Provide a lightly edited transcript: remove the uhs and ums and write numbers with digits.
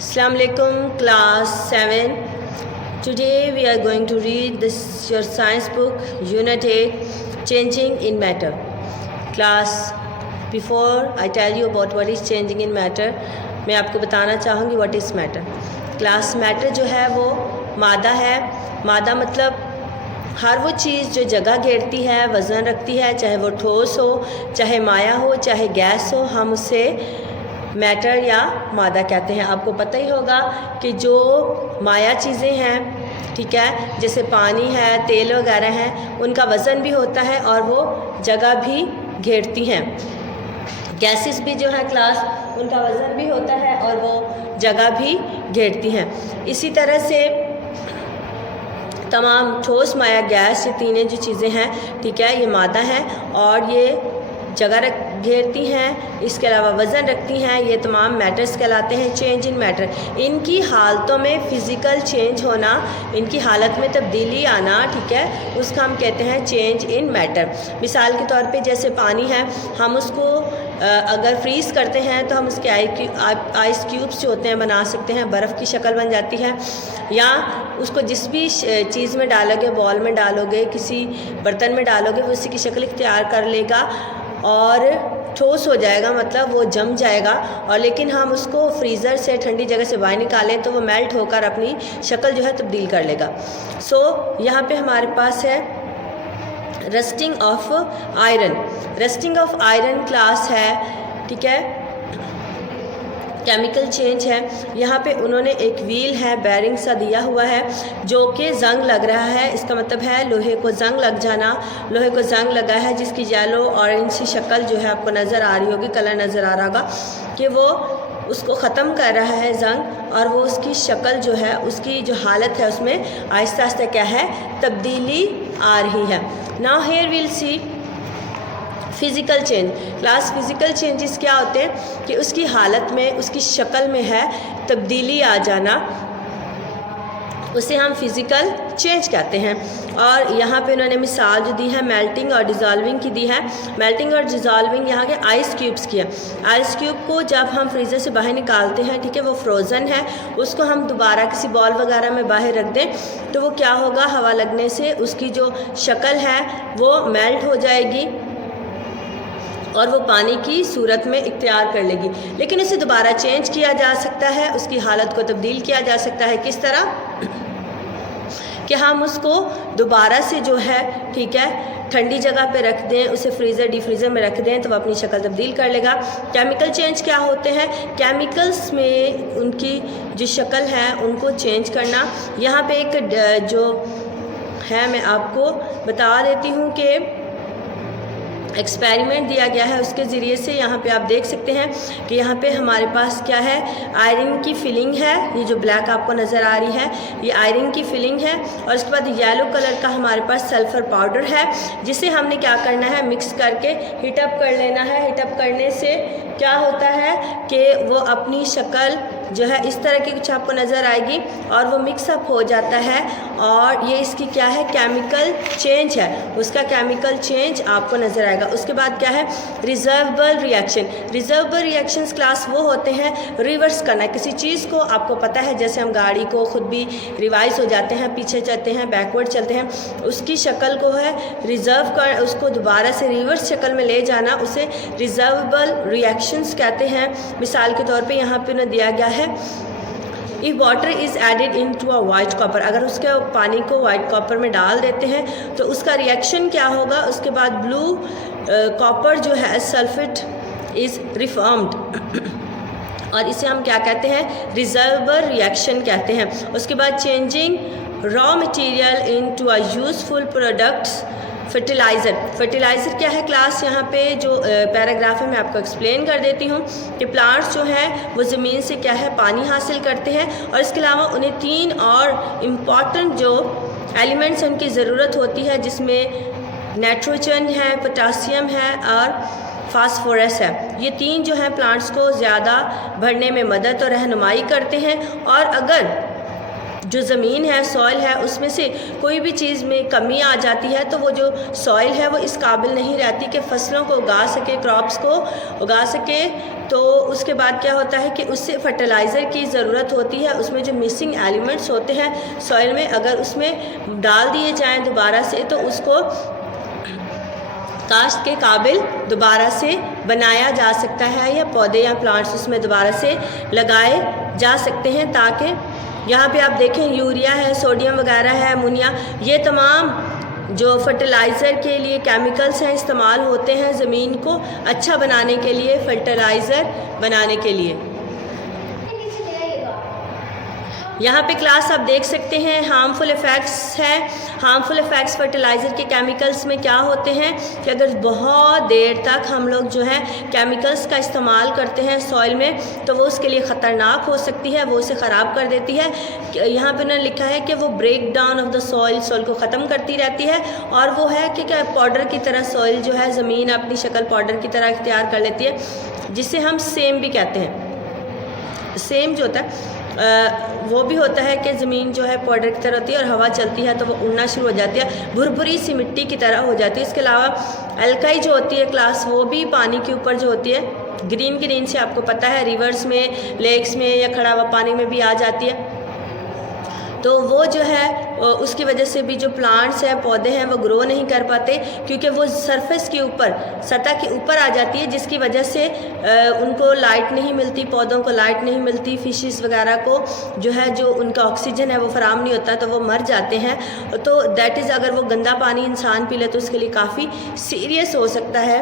Assalamu alaikum, class 7. Today we are going to read this your science book, Unit 8, Changing in Matter. Class, before I tell you about what is changing in matter, मैं आपको बताना चाहूँगी what is matter. Class, matter जो है वो मादा है. मादा मतलब हर वो चीज़ जो जगह घेरती है, वज़न रखती है, चाहे वो ठोस हो, चाहे माया हो, चाहे गैस हो, हम उसे मैटर या मादा कहते हैं. आपको पता ही होगा कि जो माया चीज़ें हैं, ठीक है, जैसे पानी है, तेल वगैरह हैं, उनका वज़न भी होता है और वो जगह भी घेरती हैं. गैसेस भी जो है क्लास, उनका वज़न भी होता है और वो जगह भी घेरती हैं. इसी तरह से तमाम ठोस, माया, गैस, ये तीनों जो चीज़ें हैं, ठीक है, ये मादा हैं और ये जगह घेरती हैं. इसके अलावा वज़न रखती हैं. ये तमाम मैटर्स कहलाते हैं. चेंज इन मैटर, इनकी हालतों में फ़िज़िकल चेंज होना, इनकी हालत में तब्दीली आना, ठीक है, उसका हम कहते हैं चेंज इन मैटर. मिसाल के तौर पे जैसे पानी है, हम उसको अगर फ्रीज़ करते हैं तो हम उसके आइस क्यूब्स जो होते हैं बना सकते हैं, बर्फ़ की शक्ल बन जाती है. या उसको जिस भी चीज़ में डालोगे, बॉल में डालोगे, किसी बर्तन में डालोगे, वो उसी की शक्ल इख्तियार कर लेगा और ठोस हो जाएगा, मतलब वो जम जाएगा. और लेकिन हम उसको फ्रीज़र से, ठंडी जगह से बाहर निकालें तो वो मेल्ट होकर अपनी शक्ल जो है तब्दील कर लेगा. यहाँ पे हमारे पास है rusting of iron. Rusting of iron class है, ठीक है, केमिकल चेंज है. यहाँ पे उन्होंने एक व्हील है, बैरिंग सा दिया हुआ है, जो कि जंग लग रहा है. इसका मतलब है लोहे को जंग लग जाना. लोहे को जंग लगा है जिसकी येलो ऑरेंज सी शक्ल जो है आपको नज़र आ रही होगी, कलर नज़र आ रहा होगा कि वो उसको ख़त्म कर रहा है जंग, और वो उसकी शक्ल जो है, उसकी जो हालत है, उसमें आहिस्ता आहिस्ता क्या है, तब्दीली आ रही है. Now here will see physical change. Class, physical changes क्या होते हैं कि उसकी हालत में, उसकी शक्ल में है तब्दीली आ जाना, उसे हम फ़िज़िकल चेंज कहते हैं. और यहाँ पे उन्होंने मिसाल जो दी है मेल्टिंग और डिज़ोल्विंग की दी है. मेल्टिंग और डिज़ोल्विंग यहाँ के आइस क्यूब्स की है. आइस क्यूब को जब हम फ्रीज़र से बाहर निकालते हैं, ठीक है, वो फ्रोज़न है, उसको हम दोबारा किसी बॉल वगैरह में बाहर रख दें तो वो क्या होगा, हवा लगने से उसकी जो शक्ल है वो मेल्ट हो जाएगी और वो पानी की सूरत में इख्तियार कर लेगी. लेकिन उसे दोबारा चेंज किया जा सकता है, उसकी हालत को तब्दील किया जा सकता है. किस तरह कि हम उसको दोबारा से जो है, ठीक है, ठंडी जगह पे रख दें, उसे फ्रीज़र, डीफ्रीज़र में रख दें तो वह अपनी शक्ल तब्दील कर लेगा. केमिकल चेंज क्या होते हैं? केमिकल्स में उनकी जो शक्ल है उनको चेंज करना. यहाँ पे एक जो है मैं आपको बता देती हूँ कि एक्सपेरिमेंट दिया गया है, उसके ज़रिए से यहाँ पे आप देख सकते हैं कि यहाँ पे हमारे पास क्या है, आयरन की फिलिंग है. ये जो ब्लैक आपको नज़र आ रही है, ये आयरन की फिलिंग है. और उसके बाद येलो कलर का हमारे पास सल्फ़र पाउडर है, जिसे हमने क्या करना है, मिक्स करके हीटअप कर लेना है. हीटअप करने से क्या होता है कि वो अपनी शक्ल जो है इस तरह की कुछ आपको नज़र आएगी और वो मिक्सअप हो जाता है. और ये इसकी क्या है, केमिकल चेंज है, उसका केमिकल चेंज आपको नज़र आएगा. उसके बाद क्या है, रिजर्वेबल रिएक्शन. रिजर्वेबल रिएक्शंस क्लास वो होते हैं, रिवर्स करना किसी चीज़ को. आपको पता है जैसे हम गाड़ी को खुद भी रिवाइज हो जाते हैं, पीछे चलते हैं, बैकवर्ड चलते हैं, उसकी शक्ल को है रिज़र्व कर, उसको दोबारा से रिवर्स शक्ल में ले जाना, उसे रिजर्वेबल रिएक्शंस कहते हैं. मिसाल के तौर पे यहाँ पे उन्हें दिया गया है, if water is added into a white copper. अगर उसके पानी को वाइट कॉपर में डाल देते हैं तो उसका रिएक्शन क्या होगा. उसके बाद ब्लू कॉपर जो है, सल्फेट इज़ रिफॉर्म्ड और इसे हम क्या कहते हैं, रिजर्वेबल रिएक्शन कहते हैं. उसके बाद changing raw material into a useful products. Fertiliser. Fertiliser क्या है क्लास, यहाँ पे जो पैराग्राफ है मैं आपको एक्सप्लेन कर देती हूँ कि प्लांट्स जो हैं वो ज़मीन से क्या है, पानी हासिल करते हैं और इसके अलावा उन्हें 3 और इम्पॉर्टेंट जो एलिमेंट्स उनकी ज़रूरत होती है, जिसमें नाइट्रोजन है, पोटासियम है और फास्फोरस है. ये 3 जो हैं प्लांट्स को ज़्यादा बढ़ने में मदद और रहनुमाई करते हैं. और अगर जो ज़मीन है, सॉइल है, उसमें से कोई भी चीज़ में कमी आ जाती है तो वो जो सॉइल है वो इस काबिल नहीं रहती कि फसलों को उगा सके, क्रॉप्स को उगा सके। तो उसके बाद क्या होता है कि उससे फर्टिलाइज़र की ज़रूरत होती है। उसमें जो मिसिंग एलिमेंट्स होते हैं सॉइल में, अगर उसमें डाल दिए जाएँ दोबारा से तो उसको काश्त के काबिल दोबारा से बनाया जा सकता है, या पौधे या प्लांट्स उसमें दोबारा से लगाए जा सकते हैं। ताकि यहाँ पे आप देखें यूरिया है, सोडियम वगैरह है, अमोनिया, ये तमाम जो फर्टिलाइज़र के लिए केमिकल्स हैं इस्तेमाल होते हैं ज़मीन को अच्छा बनाने के लिए, फर्टिलाइज़र बनाने के लिए। यहाँ पे क्लास आप देख सकते हैं हार्मफुल इफ़ेक्ट्स हैं। हार्मफुल इफ़ेक्ट्स फर्टिलाइज़र के केमिकल्स में क्या होते हैं कि अगर बहुत देर तक हम लोग जो है केमिकल्स का इस्तेमाल करते हैं सॉइल में तो वो उसके लिए ख़तरनाक हो सकती है, वो उसे ख़राब कर देती है। यहाँ पे उन्होंने लिखा है कि वो break down of the soil को ख़त्म करती रहती है, और वो है कि क्या पाउडर की तरह सॉइल जो है ज़मीन अपनी शक्ल पाउडर की तरह इख्तियार कर लेती है, जिसे हम सेम भी कहते हैं। सेम जो होता है वो भी होता है कि ज़मीन जो है पाउडर की तरह होती है और हवा चलती है तो वो उड़ना शुरू हो जाती है, भुरभुरी सी मिट्टी की तरह हो जाती है। इसके अलावा अल्काई जो होती है क्लास, वो भी पानी के ऊपर जो होती है ग्रीन ग्रीन से, आपको पता है रिवर्स में, लेक्स में या खड़ा हुआ पानी में भी आ जाती है। तो वो जो है उसकी वजह से भी जो प्लांट्स हैं, पौधे हैं, वो ग्रो नहीं कर पाते क्योंकि वो सरफेस के ऊपर, सतह के ऊपर आ जाती है, जिसकी वजह से उनको लाइट नहीं मिलती, पौधों को लाइट नहीं मिलती, फिशेस वगैरह को जो है जो उनका ऑक्सीजन है वो फराहम नहीं होता तो वो मर जाते हैं। तो दैट इज़, अगर वो गंदा पानी इंसान पी ले तो उसके लिए काफ़ी सीरियस हो सकता है।